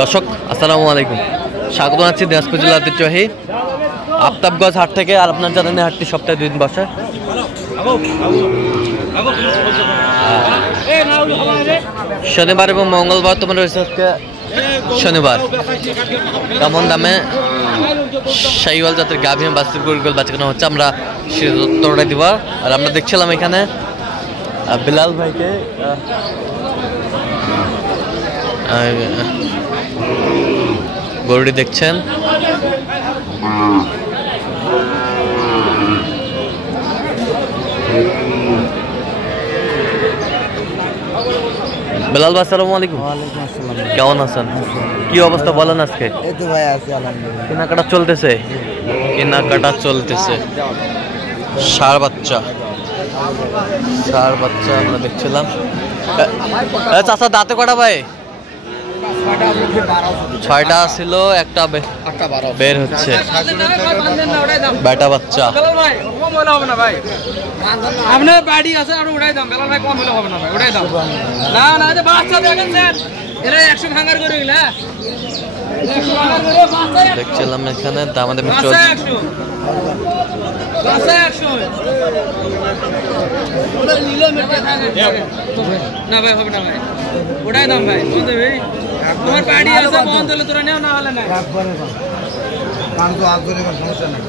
দর্শক আসসালামু আলাইকুম, স্বাগত জানাচ্ছি দিনাজপুর জেলার ঐতিহ্যবাহী আফতাবগঞ্জ হাট থেকে। আর আপনার জানেন হাটটি সপ্তাহে 2 দিন বসে। শনিবার এবং মঙ্গলবার তোমার রয়েছে আজকে শনিবার। কেমন দামে শাহিওয়াল জাতের গাভী বাছুর গরুগুলো বাচ্চানো হচ্ছে আমরা সে তরটাই দিব। আর আমরা দেখছিলাম এখানে বিলাল ভাইকে গরুটি দেখছেন। বিলাল ভাই আসসালামু আলাইকুম। কেমন আছেন? কি অবস্থা বলেন আজকে? কেনাকাটা চলতেছে, কেনাকাটা চলতেছে। ষাঁড় বাচ্চা আমরা দেখছিলাম। চাচা দাঁতে কটা ভাই? 6টা ছিল, একটা বের হচ্ছে। বেটা বাচ্চা আপনার বাড়ি আছে আর উড়াই দাম বেলা ভাই, কম হলে হবে না ভাই, উড়াই দাম। না না যে বাচ্চা দেখেন স্যার, এরা 100 ভাঙার করে গেলা, 100 ভাঙার করে বাচ্চা দেখছিলাম এখানে দামাদামি চলছে। বাচ্চা 100 ওটা নিলে মেটে থাকে না ভাই, হবে না ভাই, উড়াই দাম ভাই। বলতে ভাই তোমার বাড়ি আছে, বন্ধ হলে তোরা নেও, না হলে না একবারে কাম তো আগ করে সমস্যা নাই।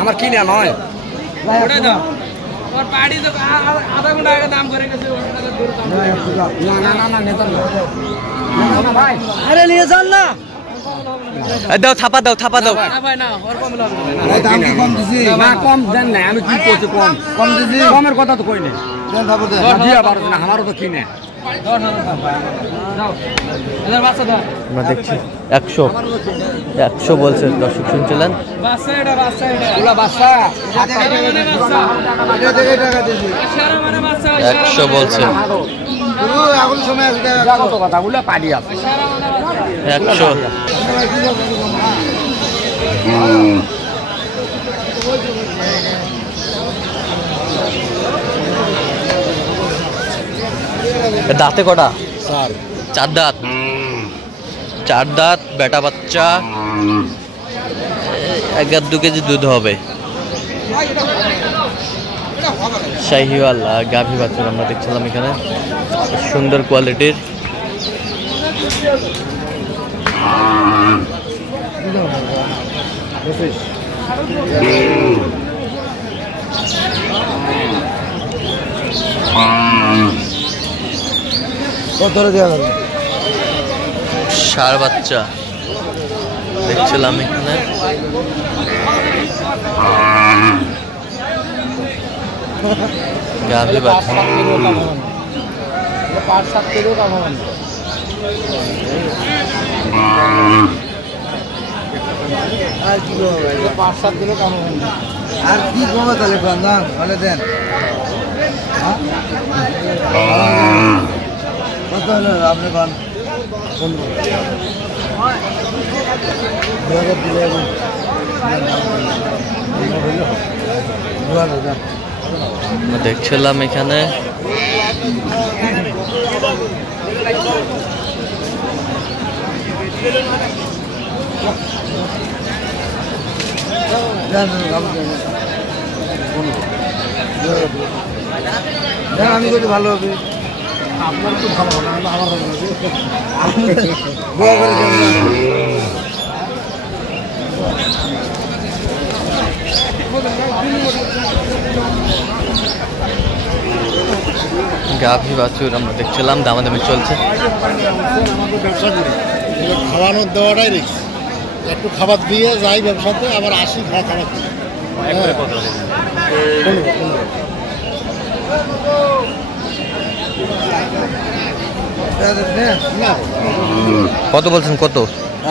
আমার কিনা নয়, আধা ঘন্টা আগে দাম করে গেছে। আরে নিয়ে যান না, দাও ছাপা দাও, ছাপা দাও। কম দেন না, আমি কি করছি? কম দিছি, কমের কথা তো কই নাই। আমারও তো কিনে আমরা দেখছি 100 বলছে, দর্শক শুনছিলেন। 100 বলছে, 100। দাঁতে কটা? 4 দাঁত। 4 দাঁত, বেটা বাচ্চা, 1-2 কেজি দুধ হবে। শাহিওয়াল গাভী বাছুর আমরা দেখছিলাম এখানে, সুন্দর কোয়ালিটির। ষাঁড় বাচ্চা দেখছিলাম এখানে। গাভী বাচ্চা আর কি কমে তাহলে ভালো দেন। কত হলো আপনি কন? 15 দিলে দেখছিলাম এখানে। আমি যদি ভালো হবে, আপনার তো ভালো হবে, আমার ভালো হবে। গাভী বাছুর আমরা দেখছিলাম, দামাদামি চলছে। খাওয়ানোর দেওয়াটাই রিস্ক। একটু খাবার দিয়ে যাই ব্যবসাতে, আবার আসি খাবার। কত বলছেন? কত?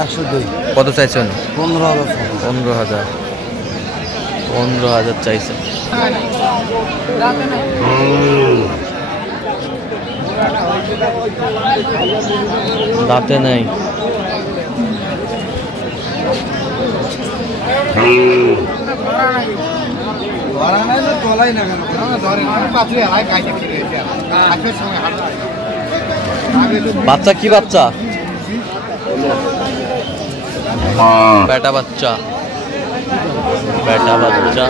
102। কত চাইছেন? 15,000। 15,000 চাইছে। দাঁতে নাই। বাচ্চা কি বাচ্চা? বেটা বাচ্চা, বেটা বাচ্চা।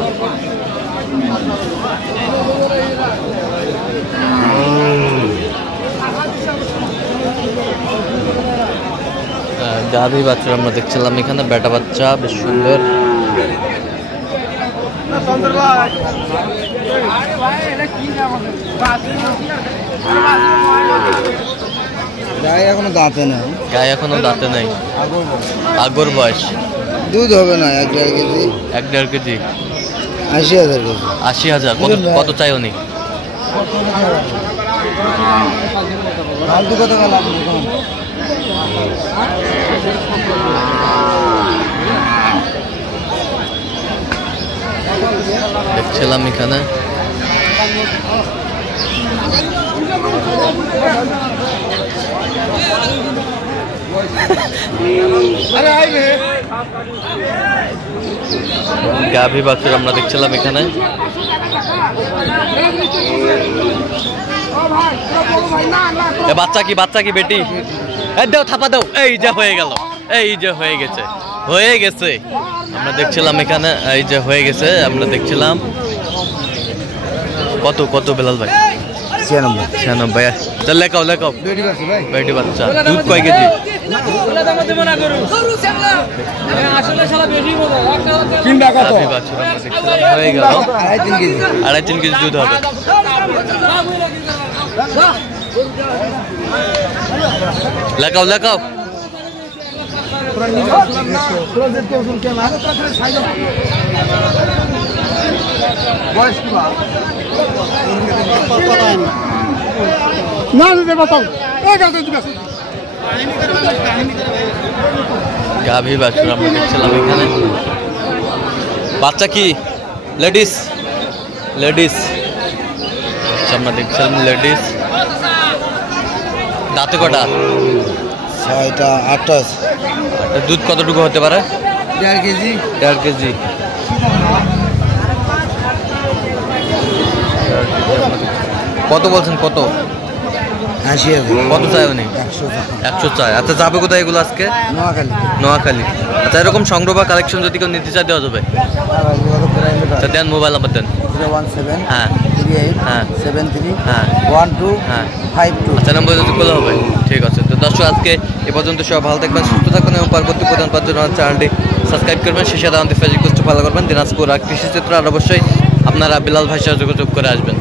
গাভী বাচ্চা আমরা দেখছিলাম এখানে, বেটা বাচ্চা বেশ সুন্দর। গায়ে এখনো দাঁতে নেই, গায়ে এখনো দাঁতে নেই, আগর বয়স। দুধ হবে না 1.5 কেজি, 1.5 কেজি, 80,000 কেজি। 80,000। কত চাই উনি? ফালতু কথা বলা দেখছিলাম এখানে। গাভী বাছুর আমরা দেখছিলাম এখানে। বাচ্চা কি, বাচ্চা কি বেটি? দাও, থাপা দাও। এই যে হয়ে গেল, এই যে হয়ে গেছে, হয়ে গেছে। আমরা দেখছিলাম এখানে, এই যে হয়ে গেছে আমরা দেখছিলাম। কত কত বেলাল ভাই? 96। চল লেখাও, লেখাও। বেটি বাচ্চা, দুধ কয় কেজি? গাভী বাছুর আমরা দেখছিলাম, হয়ে গেল 2.5-3 কেজি দুধ হবে। লেখাও, লেখাও। গাভী বাছুর আমরা দেখছিলাম এখানে। বাচ্চা কি? লেডিস, লেডিস আমরা দেখছিলাম, লেডিস। দাঁতে কটা? 6টা 8টা। দুধ কতটুকু হতে পারে? 1.5 কেজি। 1.5 কেজি। কত বলছেন? কত? 80,000। কত চাই উনি? 100 চাই। আচ্ছা, যাবে কোথায় এগুলো আজকে? নোয়াখালী। নোয়াখালী। আচ্ছা, এরকম সংগ্রহ বা কালেকশন যদি কেউ নিতে চায় দেওয়া যাবে? আচ্ছা, দেন, মোবাইল নাম্বার দেন। 017 হ্যাঁ 38 হ্যাঁ 73 হ্যাঁ 12 হ্যাঁ। 52। আচ্ছা, নাম্বার যদি খোলা হবে। ঠিক আছে। তো দর্শক, আজকে এ পর্যন্ত সবাই ভালো থাকবেন, সুস্থ থাকবেন এবং পরবর্তী প্রধান পাওয়ার জন্য চ্যানেলটি সাবস্ক্রাইব করবেন। সেই সাথে আমাদের ফেসবুক পেজটি ফলো করবেন। দিনাজপুর আর কৃষি চিত্র। আর অবশ্যই আপনারা বিলাল ভাইয়ের সাথে যোগাযোগ করে আসবেন।